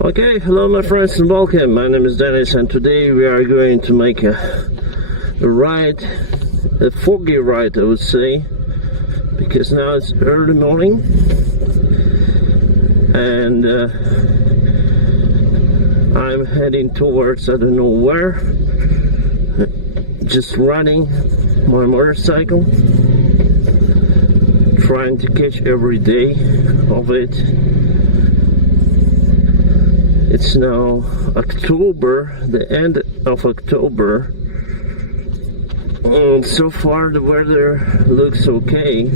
Okay, hello my friends and welcome. My name is Dennis and today we are going to make a ride, a foggy ride I would say, because now it's early morning and I'm heading towards I don't know where, just riding my motorcycle, trying to catch every day of it. It's now October, the end of October, and so far the weather looks okay.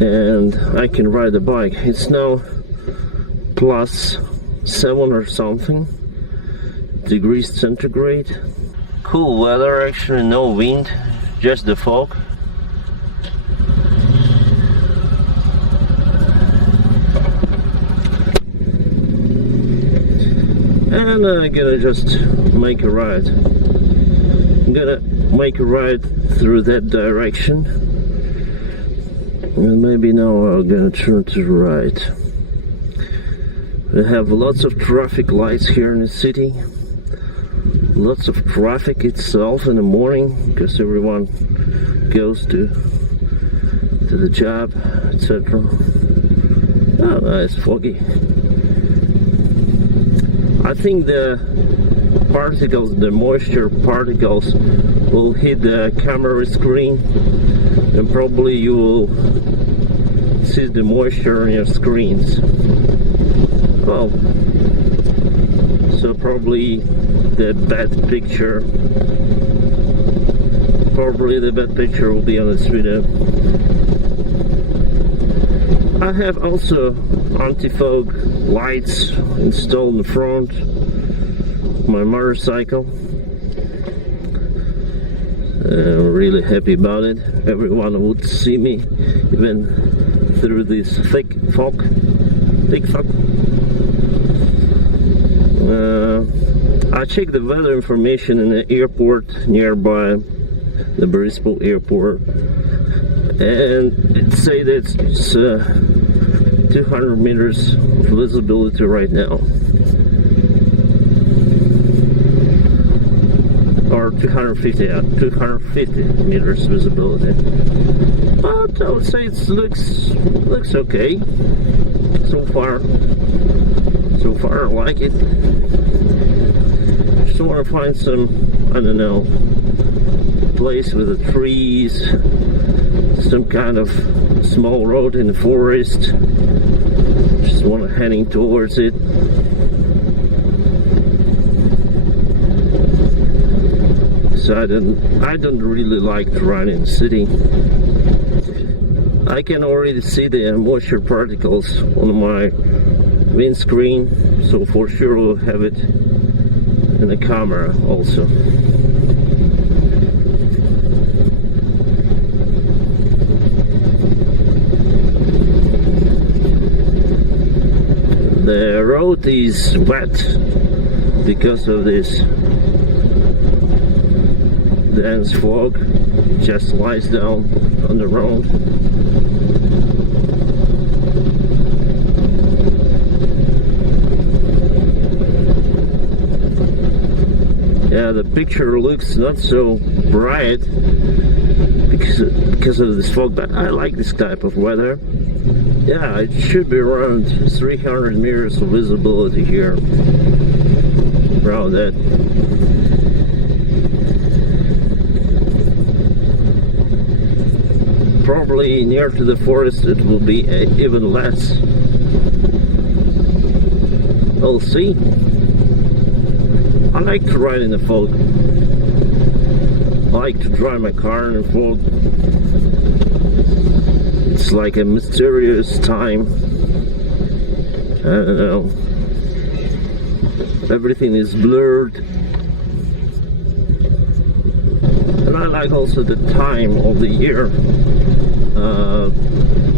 And I can ride a bike. It's now +7 or something degrees centigrade. Cool weather, actually no wind, just the fog. And I'm gonna just make a ride. I'm gonna make a ride through that direction. And maybe now I'm gonna turn to the right. We have lots of traffic lights here in the city. Lots of traffic itself in the morning because everyone goes to the job, etc. Oh, nice, foggy. I think the particles, the moisture particles will hit the camera screen and probably you will see the moisture on your screens. Well, so probably the bad picture will be on this video. I have also anti-fog lights installed in the front of my motorcycle. I'm really happy about it. Everyone would see me even through this thick fog. I checked the weather information in the airport nearby, the Bristol airport, and it said it's 200 meters of visibility right now, or 250 meters visibility. But I would say it looks okay so far. So far, I like it. Just want to find some, I don't know, place with the trees, some kind of small road in the forest. Just want to heading towards it. So I don't really like to ride in the city. I can already see the moisture particles on my windscreen, so for sure we'll have it in the camera also. The road is wet because of this dense fog. Just lies down on the road. Yeah, the picture looks not so bright because of this fog, but I like this type of weather. Yeah, it should be around 300 meters of visibility here. Around that. Probably near to the forest it will be even less. We'll see. I like to ride in the fog. I like to drive my car in the fog. It's like a mysterious time. I don't know. Everything is blurred. And I like also the time of the year.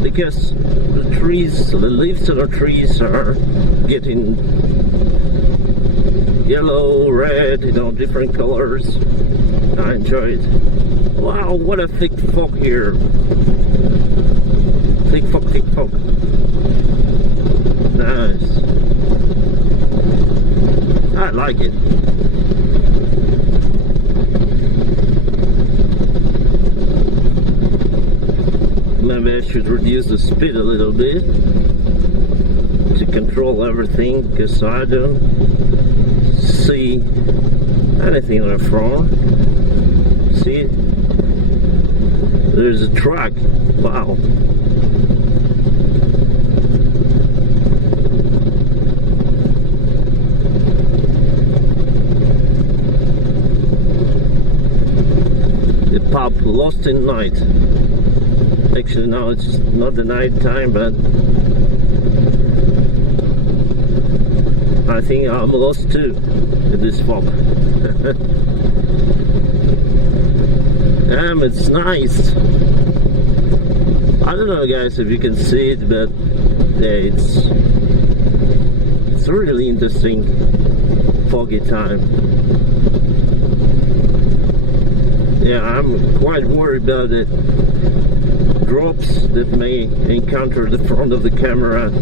Because the trees, the leaves of the trees are getting yellow, red, you know, different colors. I enjoy it. Wow, what a thick fog here. Thick fog, thick fog. Nice. I like it. Maybe I should reduce the speed a little bit to control everything, because I don't see anything in the front. See? There's a truck. Wow. The pub Lost in Night. Actually, now it's not the night time, but I think I'm lost too in this fog. It's nice. I don't know, guys, if you can see it, but yeah, it's really interesting foggy time. Yeah, I'm quite worried about the drops that may encounter the front of the camera,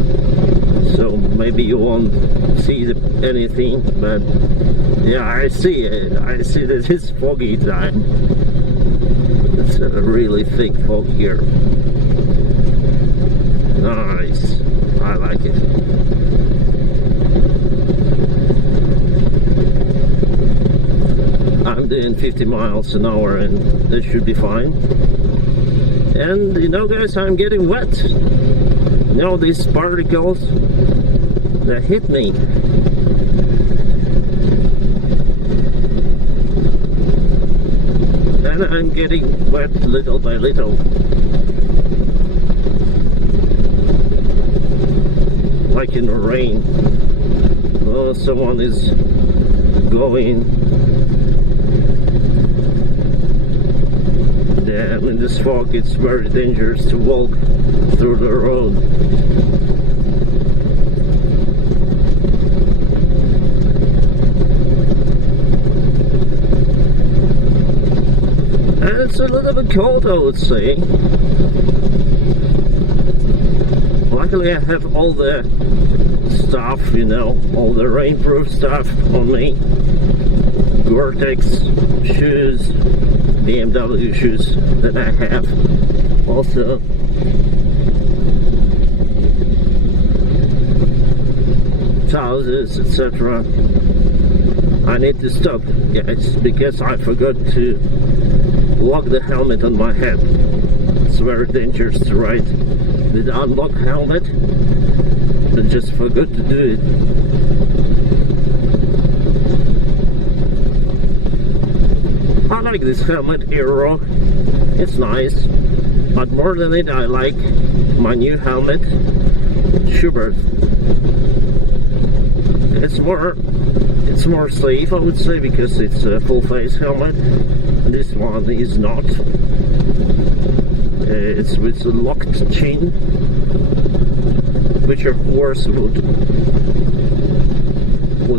so maybe you won't see anything, but yeah, I see it. I see that it's foggy time. It's a really thick fog here. Nice. I like it. I'm doing 50 miles an hour and this should be fine. And you know, guys, I'm getting wet. You know, these particles that hit me. And I'm getting wet little by little. Like in the rain. Oh, someone is going. Damn, in this fog it's very dangerous to walk through the road. And it's a little bit cold, I would say. Luckily I have all the stuff, you know, all the rainproof stuff on me. Gore-Tex shoes, BMW shoes that I have. Also, trousers, etc. I need to stop, guys, because I forgot to lock the helmet on my head. It's very dangerous to ride with the unlocked helmet. I just forgot to do it. I like this helmet, Aero. It's nice, but more than it, I like my new helmet, Schubert. It's more safe, I would say, because it's a full face helmet. This one is not. It's with a locked chin, which of course would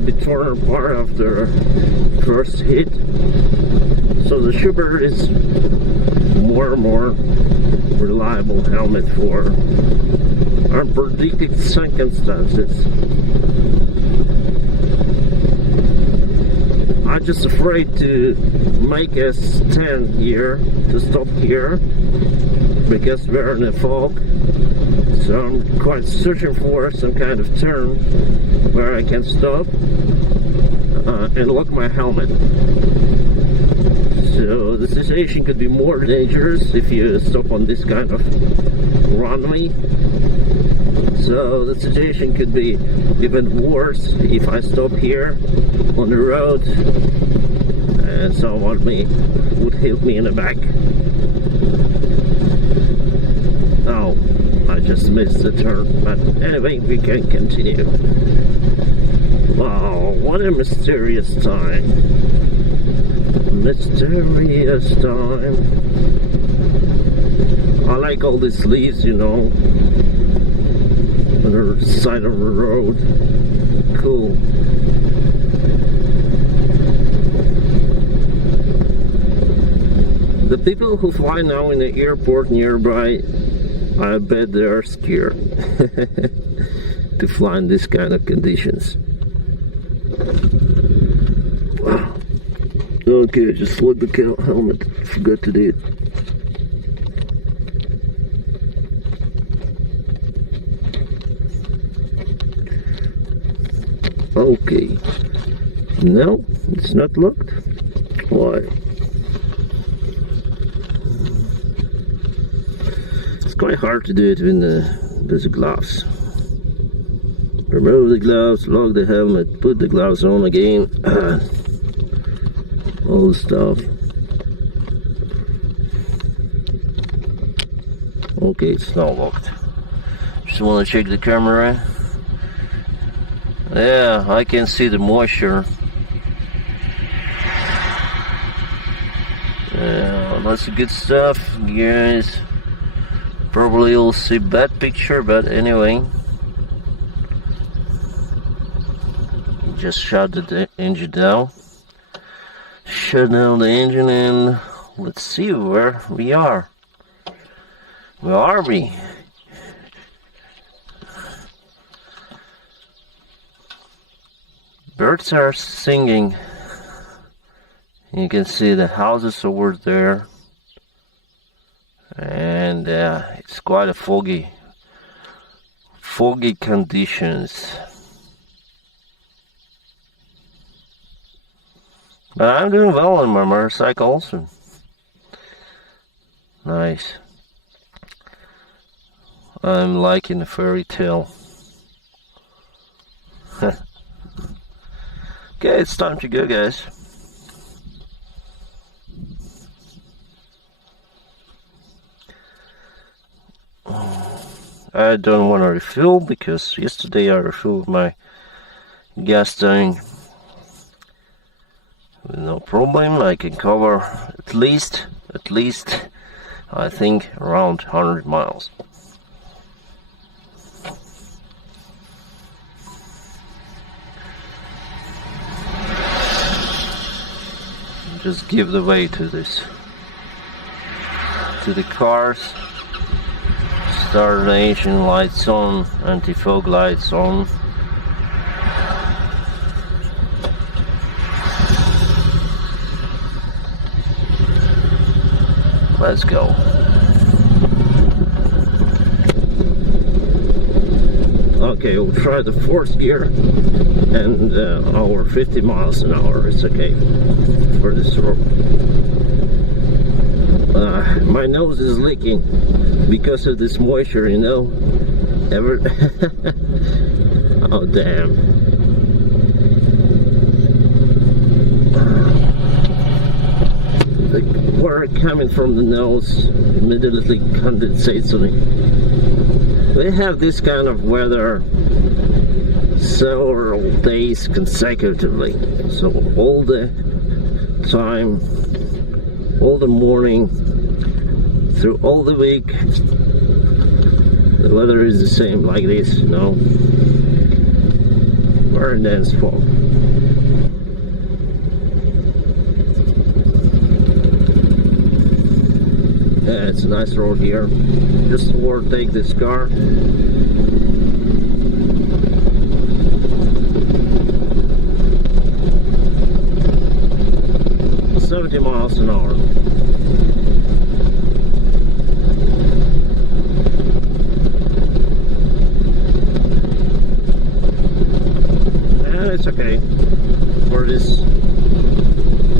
be torn apart after first hit. So the Schubert is more and more reliable helmet for unpredicted circumstances. I'm just afraid to make a stand here, to stop here, because we're in a fog. So I'm quite searching for some kind of turn where I can stop and lock my helmet. So the situation could be more dangerous if you stop on this kind of runway. So the situation could be even worse if I stop here on the road and someone would hit me in the back. Oh, I just missed the turn, but anyway, we can continue. Wow, what a mysterious time. Mysterious time. I like all these leaves, you know, on the side of the road. Cool. The people who fly now in the airport nearby I bet they are scared to fly in this kind of conditions. Okay, just look the helmet. Forgot to do it. Okay. No, it's not locked. Why? It's quite hard to do it with the gloves. Remove the gloves, lock the helmet, put the gloves on again. All the stuff. Okay, it's not locked. Just want to check the camera. Yeah, I can see the moisture. Yeah, that's good stuff, guys. Probably you'll see bad picture, but anyway. Just shut the engine down. Shut down the engine and let's see where we are. Where are we? Birds are singing. You can see the houses over there. And it's quite a foggy conditions. But I'm doing well on my motorcycle also. Nice. I'm liking the fairy tale. Okay, it's time to go, guys. I don't want to refill because yesterday I refilled my gas tank. No problem, I can cover at least I think around 100 miles. Just give the way to this, to the cars. Start nation lights on, anti-fog lights on. Let's go. Okay, we'll try the fourth gear and over 50 miles an hour. It's okay for this road. My nose is leaking because of this moisture, you know. Oh damn. The water coming from the nose immediately condensates on it. We have this kind of weather several days consecutively, so all the time, all the morning, through all the week, the weather is the same like this, you know. Very dense fog. Yeah, it's a nice road here. Just overtake this car. 70 miles an hour. And it's okay for this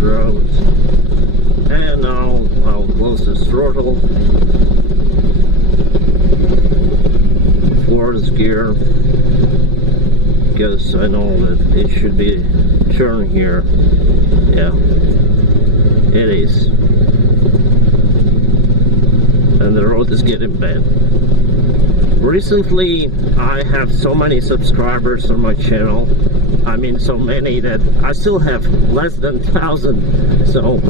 road. And now I'll close the throttle. Fourth gear, because I know that it should be turn here. Yeah, it is. And the road is getting bad. Recently I have so many subscribers on my channel. I mean, so many that I still have less than 1,000. So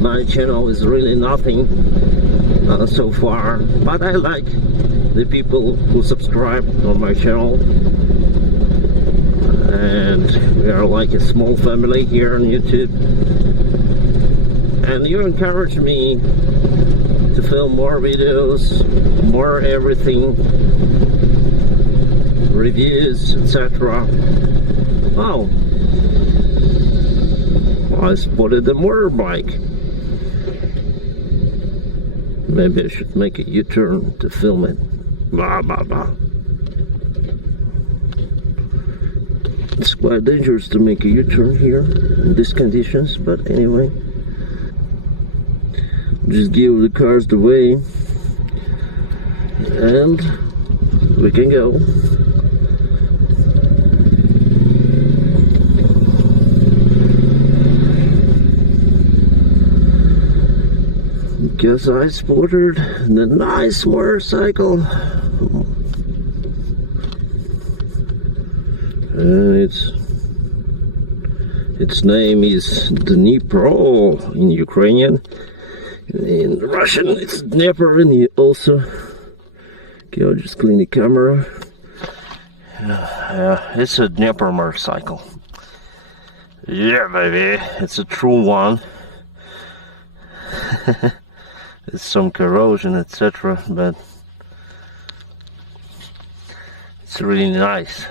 my channel is really nothing so far. But I like the people who subscribe on my channel. And we are like a small family here on YouTube. And you encourage me to film more videos, more everything, reviews, etc. Oh, I spotted the motorbike. Maybe I should make a U-turn to film it. Blah, blah, blah. It's quite dangerous to make a U-turn here in these conditions, but anyway. Just give the cars the way and we can go. Because I spotted the nice motorcycle, and its name is Dnipro in Ukrainian. In Russian it's Dnieper, and also, okay, I'll just clean the camera. It's a Dnieper motorcycle. Yeah, baby, it's a true one. It's some corrosion, etc., but it's really nice.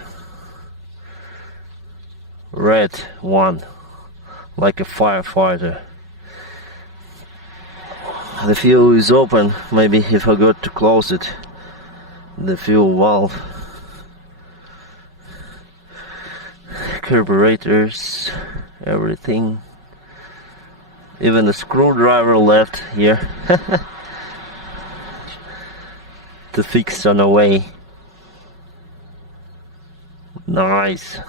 Red one, like a firefighter. The fuel is open. Maybe if I got to close it, the fuel valve, carburetors, everything. Even the screwdriver left here to fix on the way. Nice.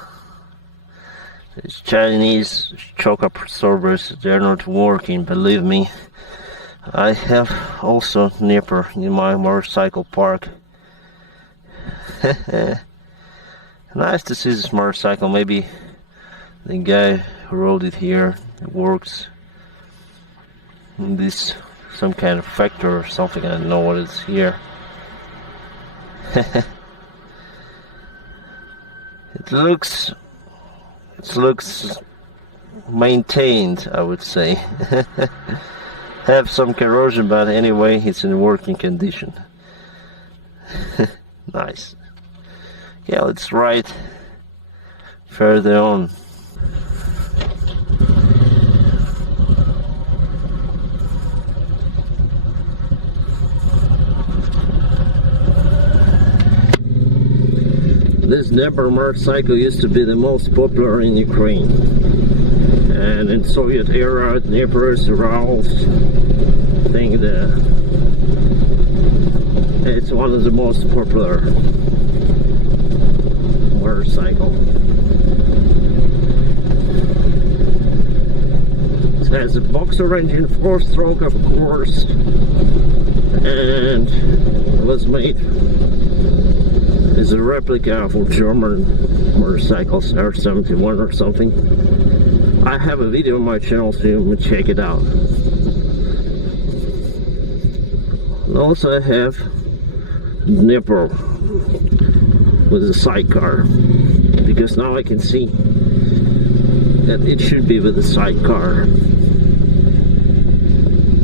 These Chinese shock absorbers, they're not working, believe me. I have also Dnieper in my motorcycle park. Nice to see this motorcycle. Maybe the guy who rode it here works in this, some kind of factory or something. I don't know what it's here. It looks maintained, I would say. Have some corrosion, but anyway, it's in working condition. Nice. Yeah, let's ride further on. This Dnieper motorcycle used to be the most popular in Ukraine, and in Soviet era, Dnieper's Urals, I think it's one of the most popular motorcycle. It has a boxer engine, 4-stroke, of course, and it was made as a replica of German motorcycles, R71 or something. I have a video on my channel, so you can check it out. And also I have Dnieper with a sidecar, because now I can see that it should be with a sidecar.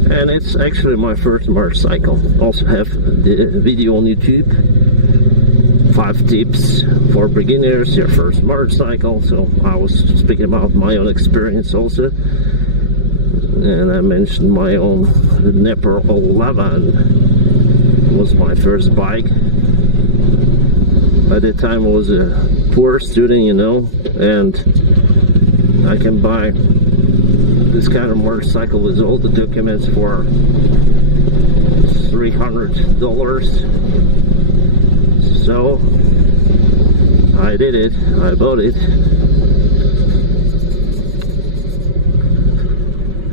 And it's actually my first motorcycle. Also have the video on YouTube, 5 tips for beginners, your first motorcycle. So I was speaking about my own experience also, and I mentioned my own Dnieper 11 was my first bike. By the time I was a poor student, you know, and I can buy this kind of motorcycle with all the documents for $300. So I did it, I bought it.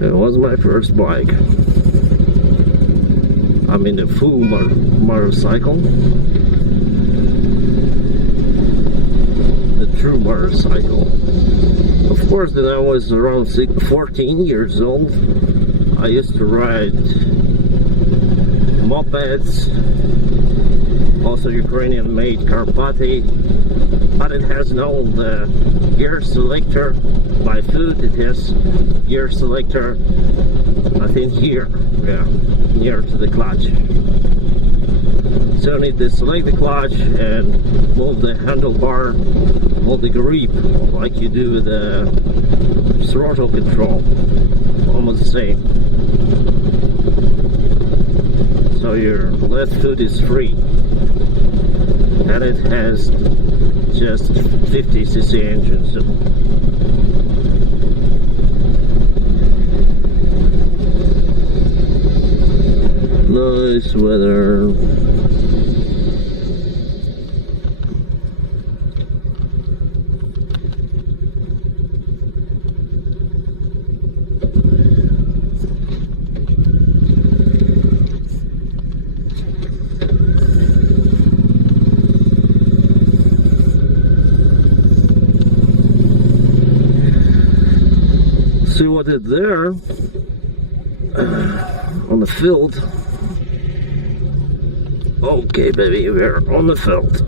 It was my first bike. I mean the full motorcycle. The true motorcycle. Of course, then I was around 14 years old. I used to ride mopeds, also Ukrainian-made Karpaty, but it has no gear selector by foot. It has gear selector I think here, yeah, near to the clutch. So I need to select the clutch and move the handlebar, hold the grip like you do with the throttle control, almost the same. So your left foot is free, and it has just 50cc engine. So nice weather. See what it's there on the field. Okay, baby, we're on the field.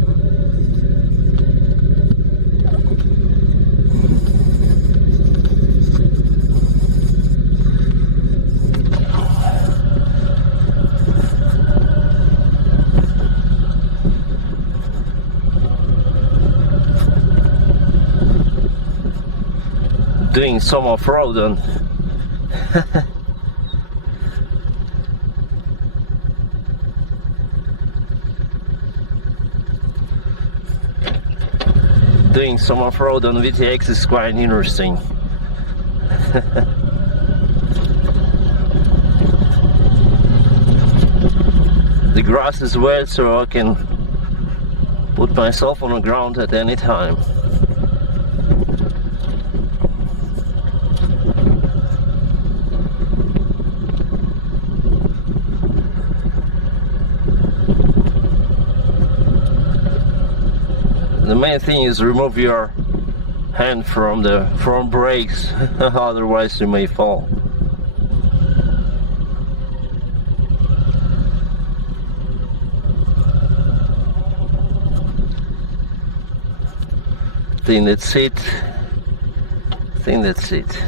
Doing some off-road on doing some off-road on VTX is quite interesting. The grass is wet, so I can put myself on the ground at any time. The main thing is remove your hand from the front brakes, otherwise you may fall. I think that's it.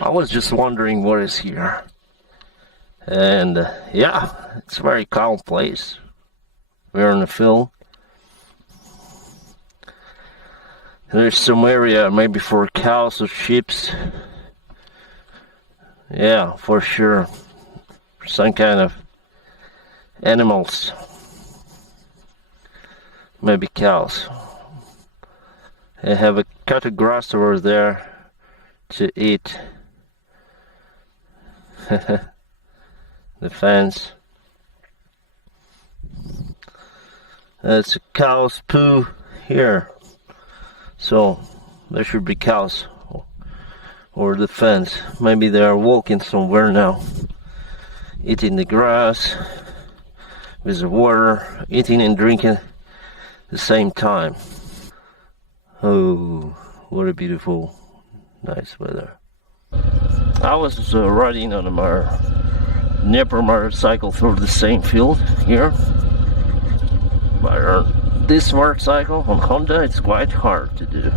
I was just wondering what is here, and yeah, it's a very calm place. We're in the field. There's some area maybe for cows or sheep. Yeah, for sure. Some kind of animals. Maybe cows. They have a cut of grass over there to eat. The fence. That's a cow's poo here. So there should be cows over the fence. Maybe they are walking somewhere now, eating the grass with the water, eating and drinking at the same time. Oh, what a beautiful, nice weather. I was riding on my Dnieper motorcycle through the same field here. But this motorcycle on Honda, it's quite hard to do.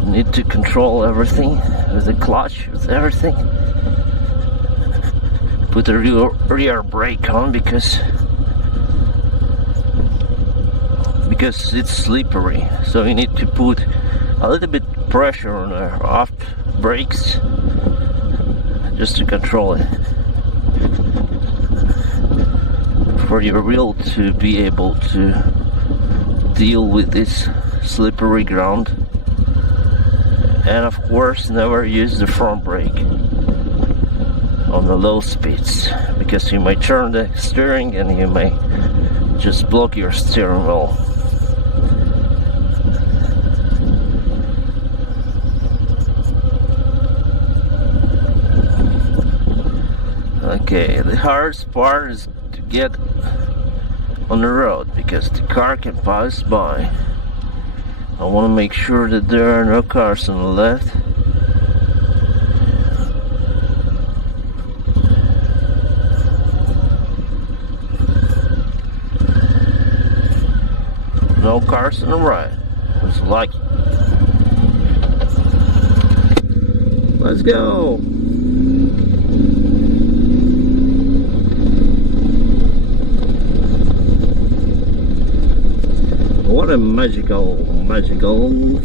You need to control everything with the clutch, with everything. Put the rear brake on because it's slippery. So you need to put a little bit pressure on the off brakes just to control it. For your wheel to be able to deal with this slippery ground, and of course never use the front brake on the low speeds, because you may turn the steering and you may just block your steering wheel. Okay, the hardest part is to get on the road because the car can pass by. I want to make sure that there are no cars on the left. No cars on the right. I was lucky. Let's go. What a magical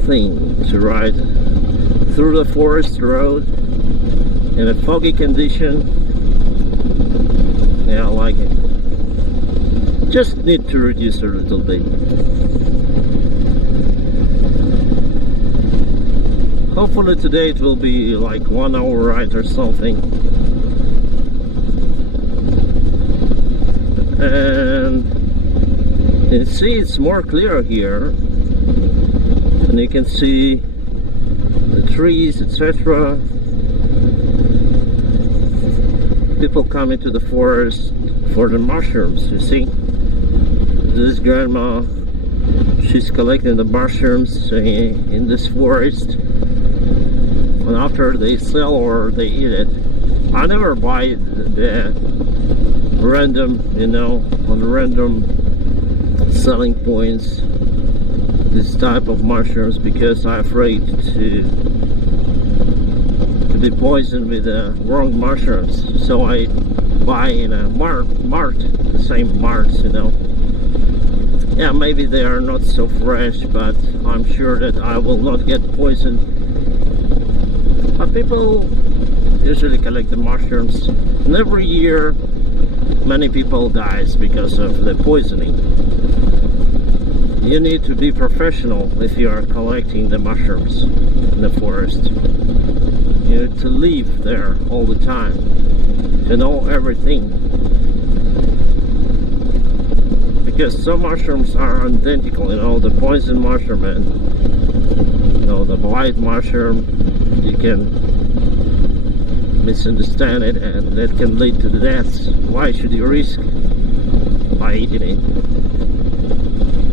thing to ride through the forest road in a foggy condition. Yeah, I like it. Just need to reduce a little bit. Hopefully today it will be like 1 hour ride or something. And you see it's more clear here. And you can see the trees, etc. People come into the forest for the mushrooms, you see. This grandma, she's collecting the mushrooms in this forest, and after they sell or they eat it. I never buy the random, you know, on random selling points this type of mushrooms, because I'm afraid to be poisoned with the wrong mushrooms. So I buy in a mart, the same marts, you know. Yeah, maybe they are not so fresh, but I'm sure that I will not get poisoned. But people usually collect the mushrooms, and every year many people dies because of the poisoning. You need to be professional if you are collecting the mushrooms in the forest. You need to live there all the time to know everything. Because some mushrooms are identical, you know, the poison mushroom and, you know, the white mushroom, you can misunderstand it and that can lead to the deaths. Why should you risk by eating it?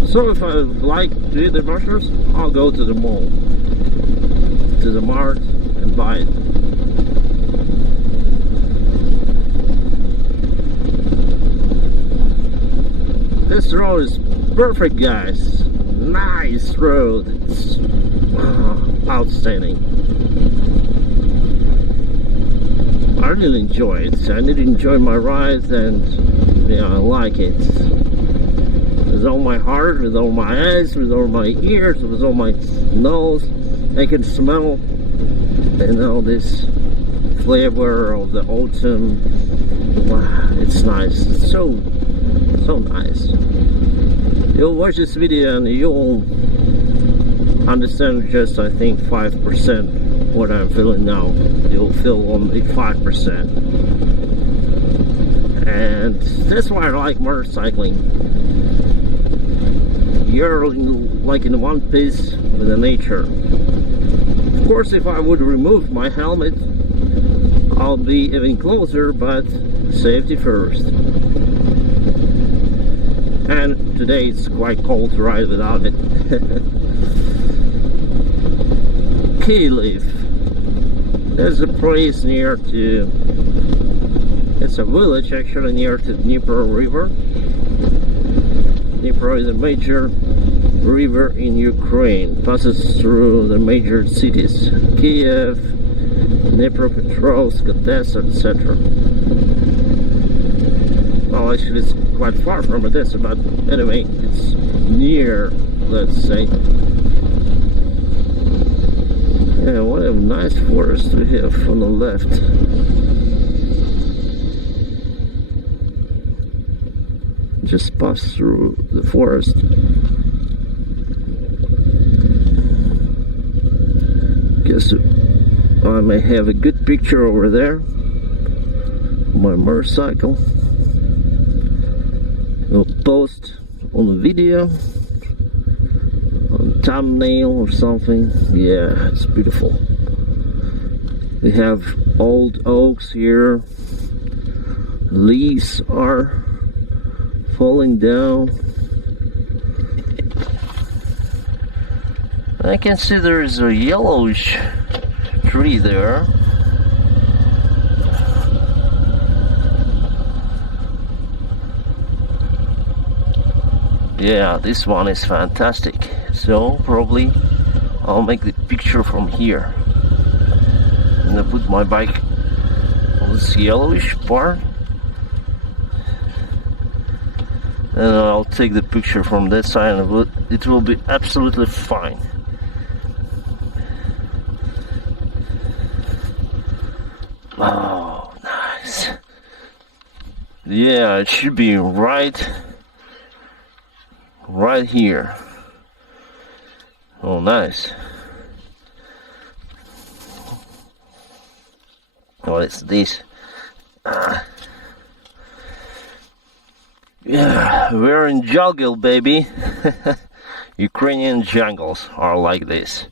So if I like to eat the mushrooms, I'll go to the mall, to the mart, and buy it. This road is perfect, guys. Nice road. It's outstanding. I really enjoy it. I really enjoy my ride, and yeah, I like it. With all my heart, with all my eyes, with all my ears, with all my nose, I can smell, you know, this flavor of the autumn. Wow, it's nice. It's so nice. You'll watch this video and you'll understand just, I think, 5% what I'm feeling now. You'll feel only 5%. And that's why I like motorcycling. You're like in one piece with the nature. Of course, if I would remove my helmet, I'll be even closer, but safety first. And today it's quite cold to ride without it. Kyiv. There's a place near to, it's a village actually near to Dnieper River. Dnieper is a major river in Ukraine, passes through the major cities, Kyiv, Dnipropetrovsk, Odessa, etc. Well, actually it's quite far from Odessa, but anyway, it's near, let's say. Yeah, what a nice forest we have on the left. Just pass through the forest. Guess I may have a good picture over there. My motorcycle. I'll post on the video, on thumbnail or something. Yeah, it's beautiful. We have old oaks here. Leaves are falling down. I can see there is a yellowish tree there. Yeah, this one is fantastic. So probably I'll make the picture from here. I'm gonna put my bike on this yellowish part, and I'll take the picture from that side, and it will be absolutely fine. Oh, nice. Yeah, it should be right here. Oh, nice. What is this? Yeah, we're in jungle, baby. Ukrainian jungles are like this.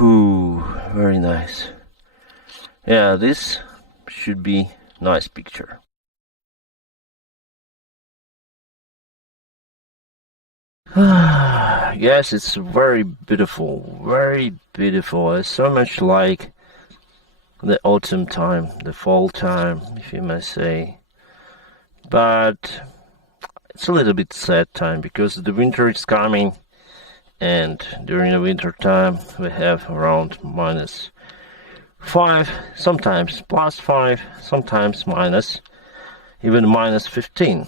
Ooh, very nice. Yeah, this should be nice picture. Yes, it's very beautiful, very beautiful. It's so much like the autumn time, the fall time, if you may say. But it's a little bit sad time because the winter is coming, and during the winter time we have around -5, sometimes +5, sometimes minus, even -15.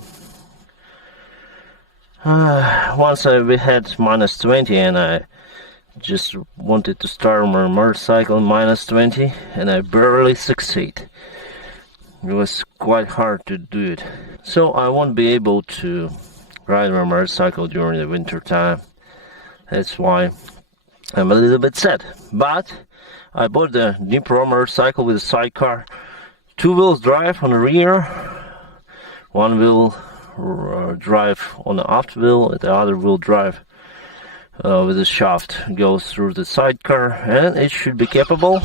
Once we had -20, and I just wanted to start my motorcycle in -20, and I barely succeed. It was quite hard to do it. So I won't be able to ride my motorcycle during the winter time. That's why I'm a little bit sad. But I bought the Dnipro motorcycle with a sidecar, 2 wheels drive on the rear, 1 wheel drive on the aft wheel, and the other wheel drive with the shaft goes through the sidecar, and it should be capable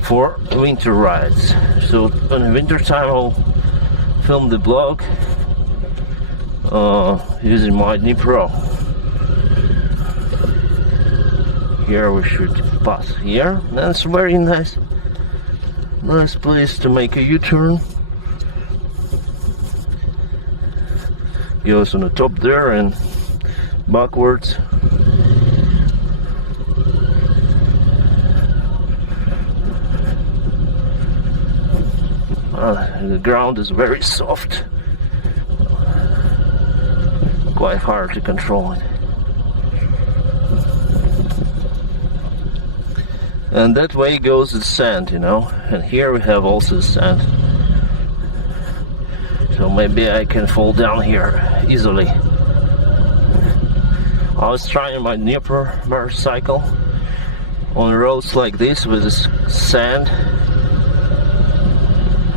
for winter rides. So in the winter time I'll film the vlog using my Dnipro. Here we should pass here. That's very nice place to make a U-turn. Goes on the top there and backwards. The ground is very soft, quite hard to control it. And that way goes the sand, you know, and here we have also sand. So maybe I can fall down here easily. I was trying my Dnipro motorcycle on roads like this with this sand.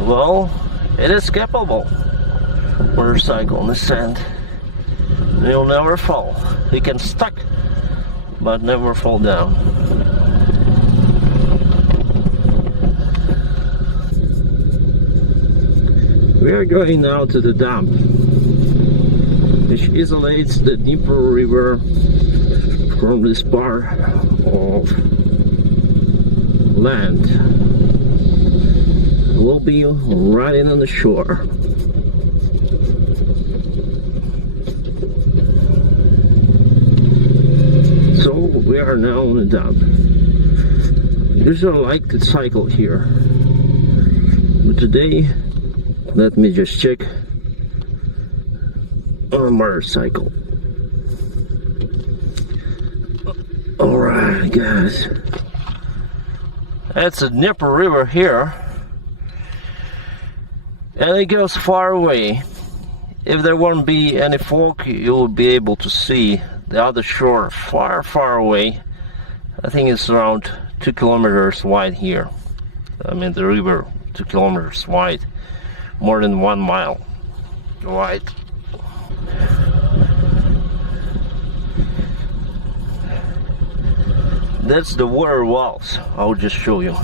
Well, it is capable motorcycle on the sand. You'll never fall. You can stuck, but never fall down. We are going now to the dam, which isolates the Dnipro River from this part of land. We'll be riding on the shore. So we are now on the dam. Usually I like to cycle here, but today let me just check on a motorcycle. Alright guys, that's the Dnipro River here, and it goes far away. If there won't be any fog, you will be able to see the other shore far away. I think it's around 2 kilometers wide here. I mean the river 2 kilometers wide, more than 1 mile wide. That's the water walls. I'll just show you.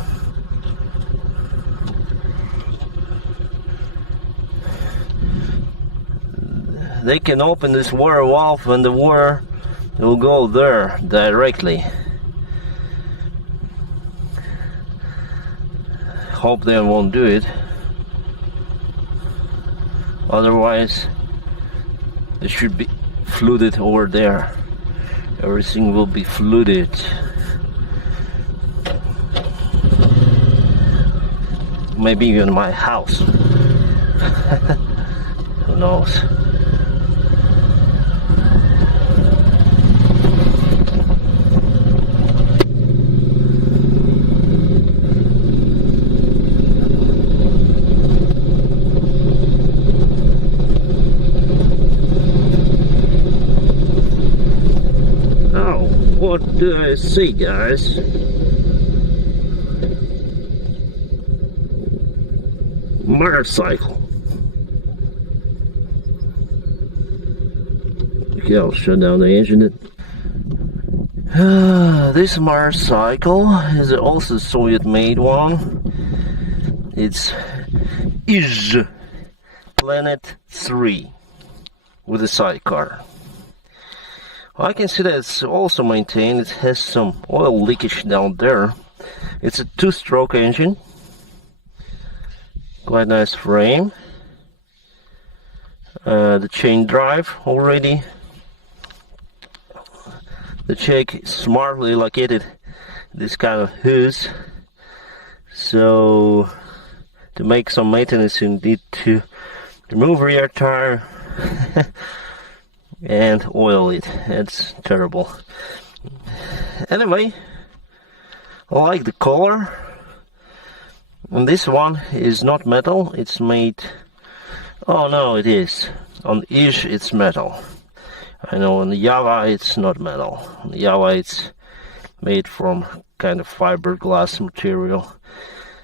They can open this water valve and the water will go there directly. Hope they won't do it. Otherwise, it should be flooded over there. Everything will be flooded. Maybe even my house. Who knows? What do I see, guys? Motorcycle. Okay, I'll shut down the engine. This motorcycle is also a Soviet-made one. It's IJ Planet 3 with a sidecar. I can see that it's also maintained. It has some oil leakage down there. It's a 2-stroke engine. Quite nice frame. The chain drive already. The check smartly located this kind of hose. So to make some maintenance, you need to remove rear tire. And oil it. It's terrible. Anyway, I like the color. And this one is not metal. It's made. Oh no, it is. On Ish it's metal. I know on the Java it's not metal. On the Java it's made from kind of fiberglass material,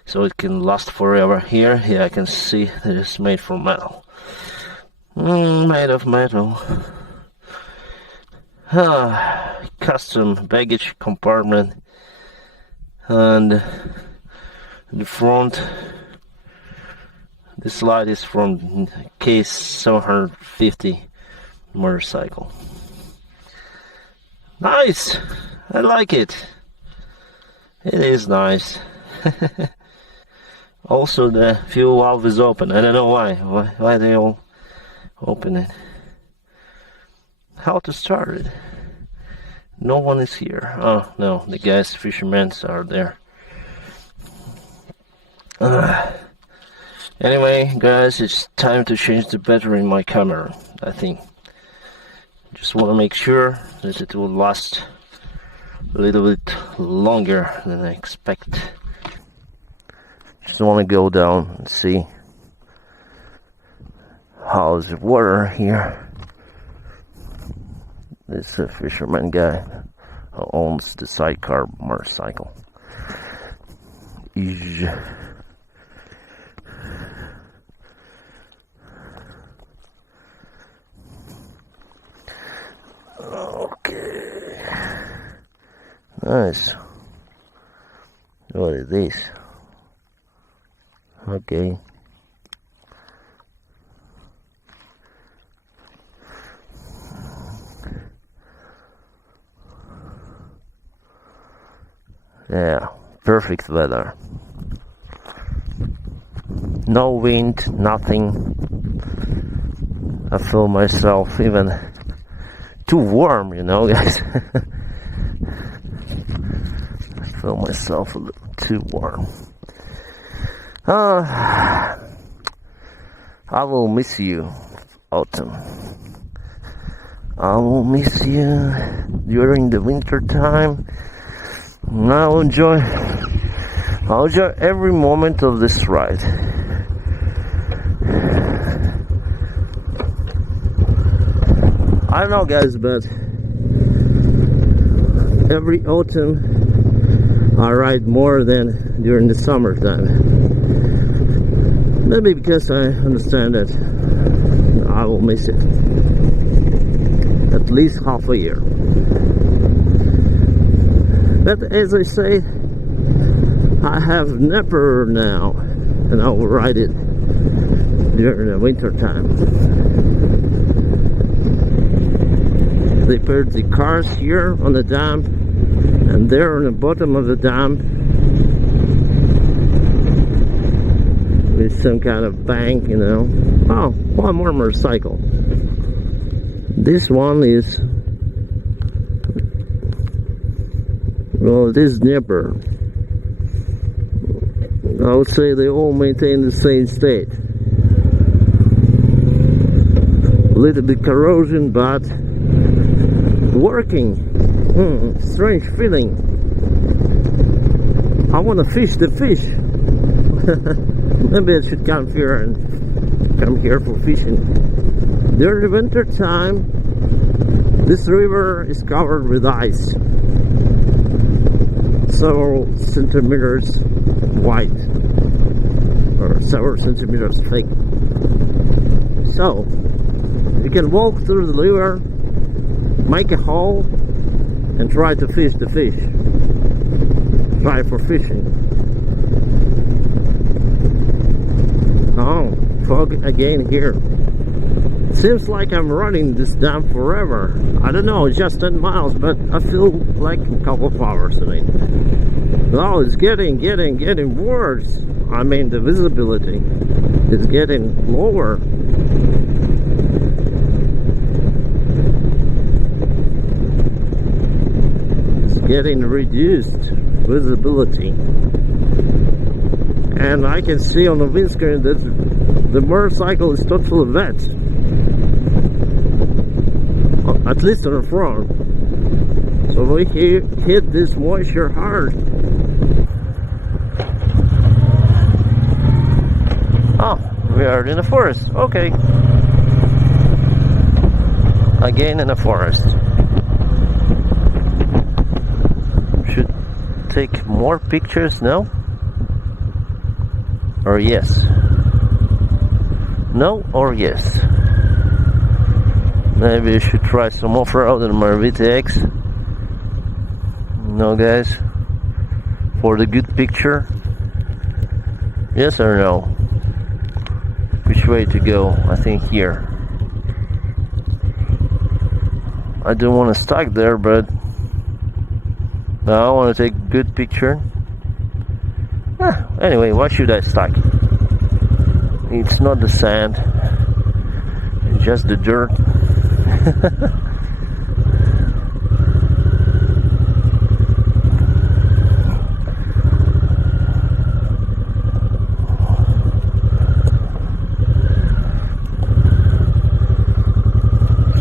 so it can last forever. Here, yeah, I can see that it's made from metal. Made of metal. Custom baggage compartment, and the front, this light is from case 750 motorcycle. Nice! I like it. It is nice. Also the fuel valve is open. I don't know why they all open it. How to start it? No one is here. Oh no, the guys, fishermen are there. Anyway, guys, it's time to change the battery in my camera. I think. Just want to make sure that it will last a little bit longer than I expect. Just want to go down and see how's the water here. This is a fisherman guy who owns the sidecar motorcycle. Okay. Nice. What is this? Okay. Yeah, perfect weather. No wind, nothing. I feel myself even too warm, you know, guys. I feel myself a little too warm. I will miss you, autumn. I will miss you during the winter time. And I'll enjoy every moment of this ride. I don't know, guys, but every autumn I ride more than during the summertime. Maybe because I understand that I will miss it at least half a year. But as I say, I have Nepper now, and I will ride it during the winter time. They put the cars here on the dam, and there on the bottom of the dam with some kind of bank, you know. Oh, one more motorcycle. This one is, well, it is Dnieper. I would say they all maintain the same state. A little bit corrosion, but working. Strange feeling. I want to fish the fish. Maybe I should come here for fishing. During the winter time, this river is covered with ice, several centimeters wide, or several centimeters thick. So you can walk through the river, make a hole, and try to fish the fish. Try for fishing. Oh, fog again here. Seems like I'm running this dam forever. I don't know, it's just 10 miles, but I feel like a couple of hours to me. Oh, it's getting worse. I mean, the visibility is getting lower. It's getting reduced visibility. And I can see on the windscreen that the motorcycle is totally wet. At least on the front. So we hit this moisture hard. Oh, we are in the forest. Okay. Again in the forest. Should take more pictures now? Or yes? No or yes? Maybe I should try some off-road in my VTX. No, guys? For the good picture? Yes or no? Which way to go? I think here. I don't want to stuck there, but I want to take a good picture. Anyway, why should I stuck? It's not the sand. It's just the dirt.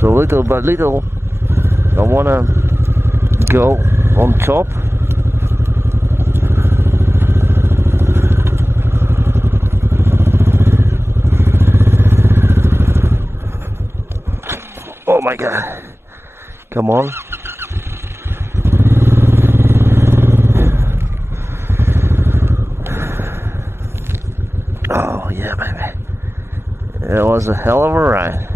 So little by little I wanna go on top. Oh my god. Come on. Oh yeah, baby. It was a hell of a ride.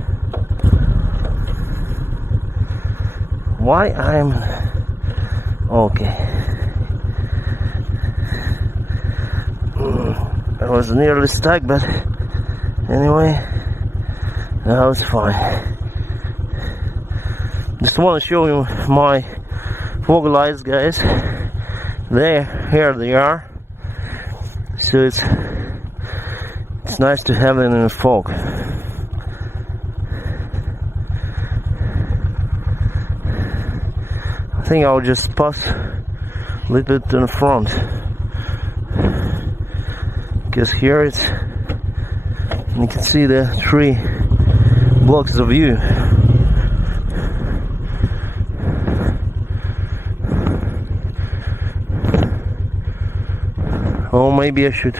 Why I'm okay. I was nearly stuck, but anyway, now it's fine. Just want to show you my fog lights, guys. Here they are. So it's nice to have it in the fog. I think I'll just pass a little bit in the front, because here you can see the 3 blocks of view. Oh, maybe I should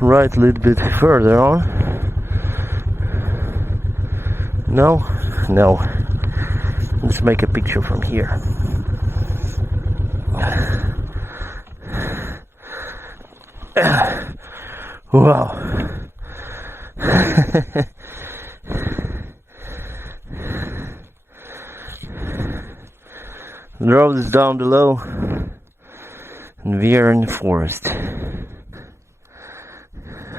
ride a little bit further on. No. Let's make a picture from here. Wow. The road is down below and we are in the forest.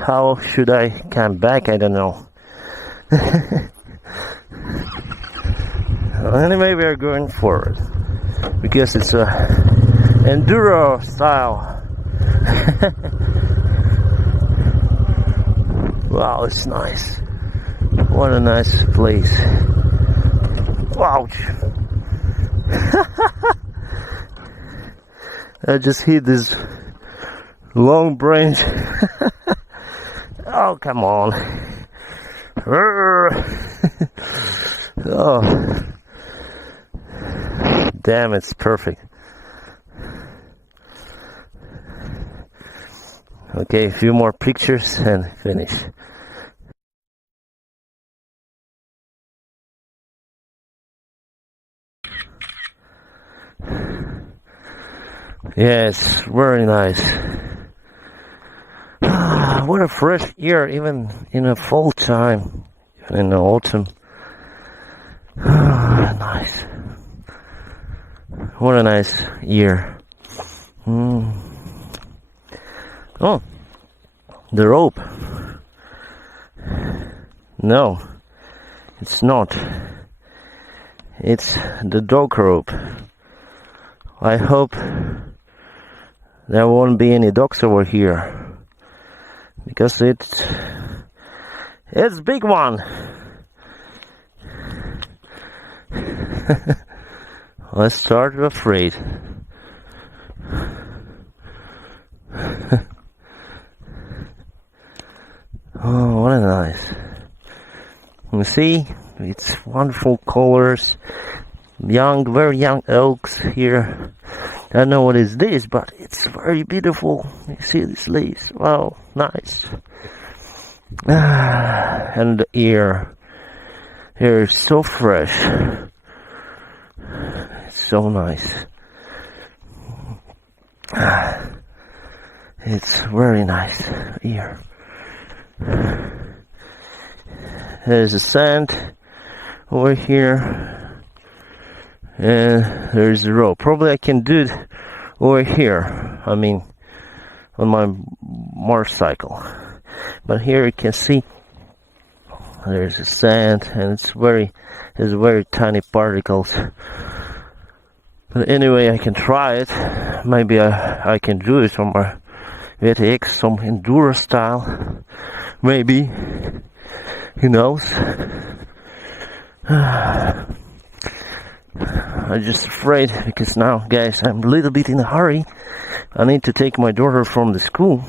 How should I come back? I don't know. Anyway, we are going forward because it's a enduro style. Wow, it's nice. What a nice place. Ouch! I just hit this long branch. Oh, come on. Oh. Damn, it's perfect. Okay, a few more pictures and finish. Yes, very nice. What a fresh air, even in the fall time, even in the autumn. Nice. What a nice year. Oh, the rope. No, it's not. It's the dog rope. I hope there won't be any dogs over here, because it's a big one. Let's start afraid. Oh, what a nice. You see, it's wonderful colors. Young, very young oaks here. I don't know what is this, but it's very beautiful. You see this leaves? Wow, nice. And the air is so fresh. It's so nice. It's very nice here. There's a sand over here. And there's the rope. Probably I can do it over here. I mean, on my motorcycle. But here you can see there's a sand, and it's very tiny particles. But anyway, I can try it. Maybe I can do it on my VTX, some enduro style. Maybe. Who knows? I'm just afraid because now, guys, I'm a little bit in a hurry. I need to take my daughter from the school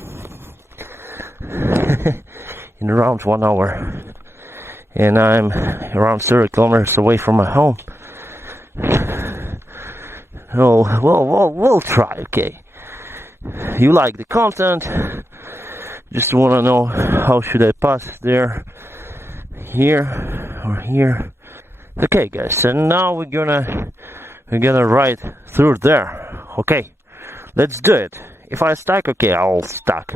in around 1 hour, and I'm around 30 kilometers away from my home. Oh, well, we'll try. Okay, you like the content? Just want to know how should I pass there, here, or here? Okay, guys, and now we're gonna ride through there. Okay, let's do it. If I stuck, okay, I'll stuck.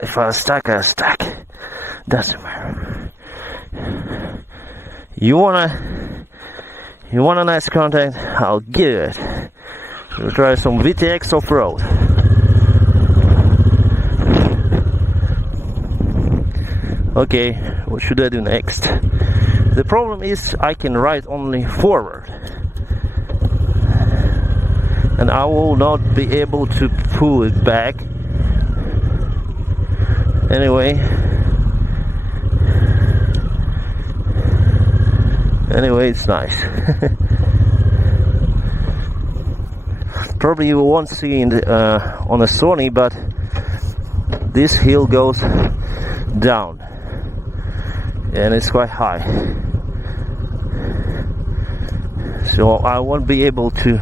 If I stuck, I stuck. Doesn't matter. You want a nice content? I'll give it. We'll try some VTX off-road. Okay, what should I do next? The problem is I can ride only forward, and I will not be able to pull it back. Anyway, it's nice. Probably you won't see in the, on a Sony, but this hill goes down, and it's quite high. So I won't be able to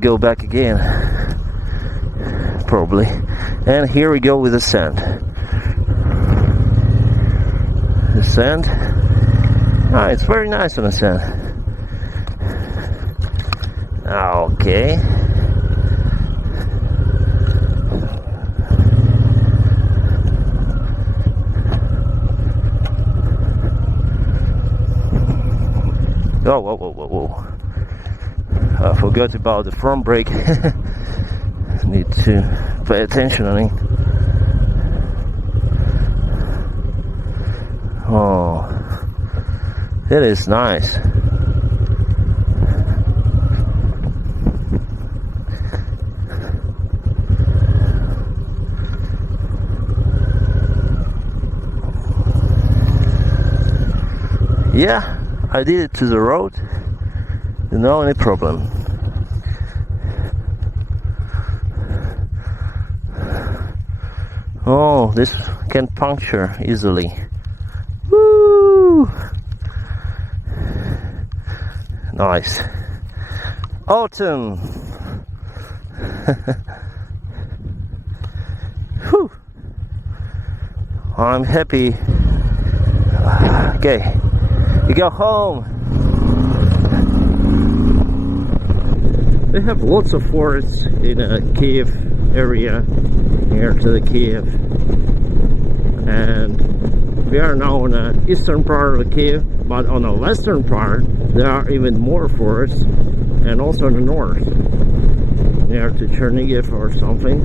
go back again, probably. And here we go with the sand. The sand. It's very nice on the sand. Okay. Oh, whoa. I forgot about the front brake. Need to pay attention, I mean. Oh, it is nice. Yeah. I did it to the road, no any problem. Oh, this can puncture easily. Woo! Nice. Autumn. Whew. I'm happy. Okay, we go home. They have lots of forests in Kiev area, near to the Kiev, and we are now on the eastern part of Kiev, but on the western part there are even more forests, and also in the north, near to Chernihiv or something.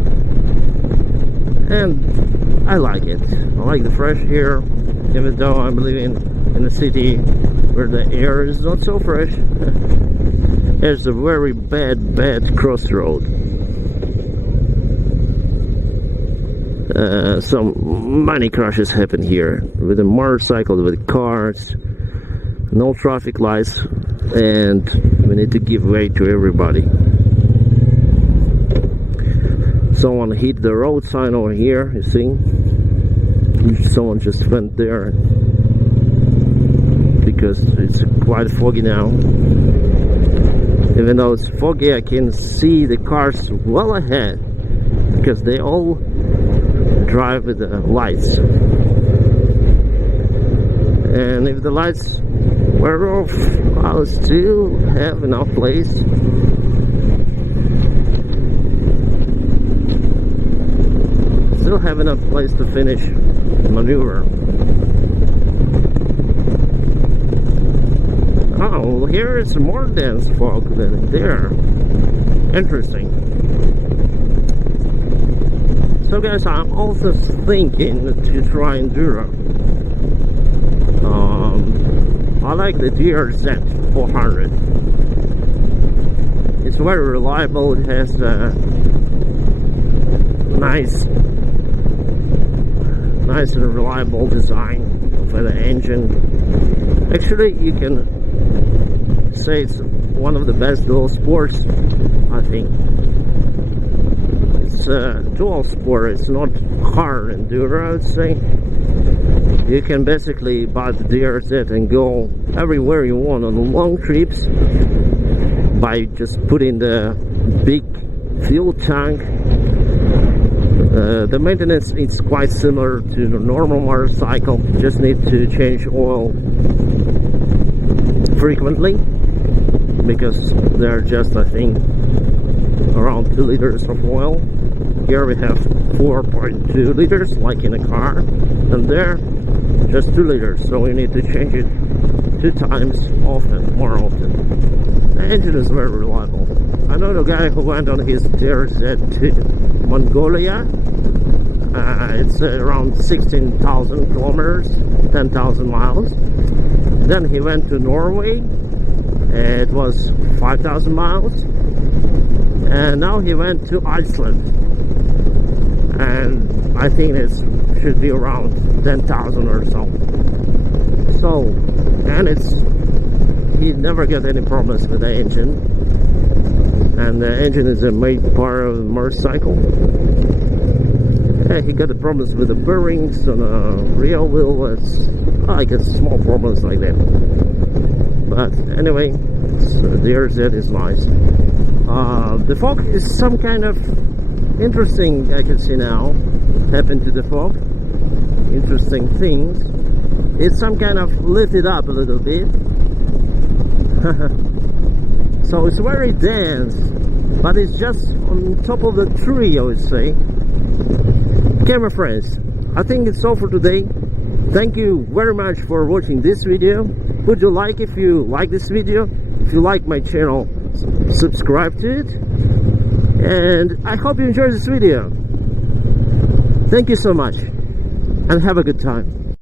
And I like it. I like the fresh air, even though I'm living in a city where the air is not so fresh. There's a very bad crossroad. Some many crashes happen here with the motorcycles, with cars, no traffic lights, and we need to give way to everybody. Someone hit the road sign over here, you see. Someone just went there because it's quite foggy now. Even though it's foggy, I can see the cars well ahead because they all drive with the lights. And if the lights were off, I'll still have enough place. Still have enough place to finish the maneuver. Oh, here is more dense fog than there. Interesting. So guys, I'm also thinking to try enduro. I like the DRZ400. It's very reliable. It has a nice and reliable design for the engine. Actually, you can say it's one of the best dual sports, I think. It's a dual sport, it's not hard enduro, I would say. You can basically buy the DRZ and go everywhere you want on long trips by just putting the big fuel tank. The maintenance is quite similar to the normal motorcycle. Just need to change oil frequently because they're just, I think, around 2 liters of oil. Here we have 4.2 liters like in a car, and there just 2 liters, so we need to change it 2 times more often. The engine is very reliable. I know the guy who went on his DRZ to Mongolia. It's around 16,000 kilometers, 10,000 miles. Then he went to Norway. It was 5,000 miles. And now he went to Iceland. And I think it should be around 10,000 or so. So, and he never got any problems with the engine. And the engine is a main part of the motorcycle. Yeah, he got the problems with the bearings on a rear wheel. I get small problems like that. But anyway, the DRZ is nice. The fog is some kind of interesting, I can see now, happened to the fog. Interesting things. It's some kind of lifted up a little bit. So it's very dense, but it's just on top of the tree, I would say. Okay, my friends, I think it's all for today. Thank you very much for watching this video. Would you like, if you like this video, if you like my channel, subscribe to it. And I hope you enjoyed this video. Thank you so much, and have a good time.